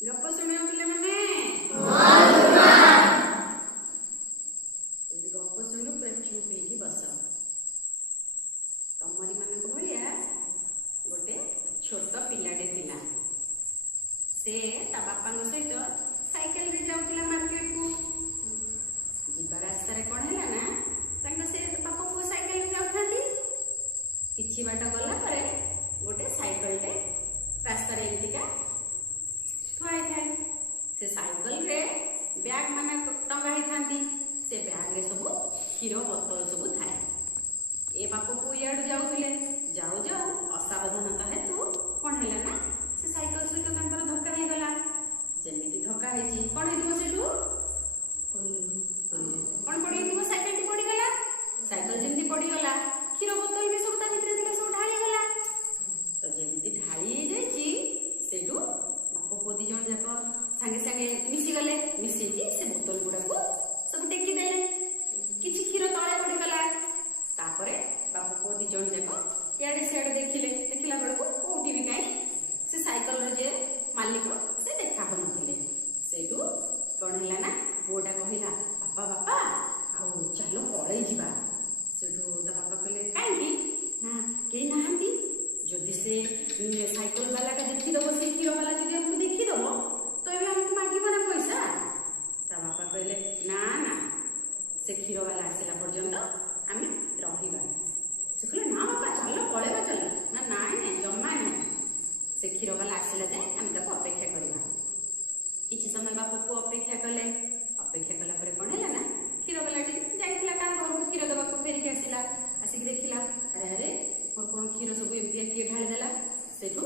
गप शुणियो पिला माने गप शुणु पूरा चुप होगी बस। तमरी मान भाया गोटे छोट पिलाटे थिला। से ता बापा सहित साइकेल रे जाउतिला मार्केट को। जिबा रास्ता रे कोन हैला ना तांका से बापा को साइकेल रे जाउथांती। किछि बाट गला परे गोटे साइकेल टे रास्ता रे एंतिका थुआई थाए। से साइकेल रे बैग माने टंगा ही थांती। से बैग रे सब क्षीर बोतल सब थाए। ए बापा को याडू जाउथिले। जाऊ जाऊ असावधानता हेतु कोन हैला ना से साइकेल सहित तांकर धक्का हे गला। जेमिति धक्का हेची कोन हेतु सेटू कोन पड़ी हेतु साइकेल टी पड़ी गला। साइकेल जेमिति पड़ी गला क्षीर बोतल भी सब ता भितरे थिले सब ढाली गला। तो जेमिति ढाली जाईची सेटू बापा को दी जण जाक संगे संगे मिसी गले। मिसी की से बोतल गुडा को सब टेकी देले। किछि क्षीर तळे पड़ी गला। तापरे बापा को दी जण जाक याडे सियाडे देखिले। देखिला बेलको कोठी भी काई से साइकेल रे जे मालिक से देखा हो नथिले। सेटू कोन हैला ना बोडा कहिला बापा बापा आउ चलो पळै जिबा। सेटू ता बापा कहले काई ना के नाहंती। जदि से साइकेल वाला का देखि दबो से क्षीर वाला जदि हमको देखि दबो तो एबे हमको मागिबो ना पैसा। ता बापा कहले ना ना से क्षीर वाला आसिला पर्यंत आमे रहिबा। से कहले ना बापा चलो पळेबा चलो ना नाइ नै जम्मा नै। से क्षीर वाला आसिला जाए आमे ताको अपेक्षा करिबा। किछि समय बापा को अपेक्षा कले। अपेक्षा कला परे कोन हैला ना क्षीर वाला टी जाइतिला का घर को क्षीर दबा को फेरि के आसिला। आसिक देखिला अरे अरे मोर कोन क्षीर सब एमती के ढाली देला। सेठू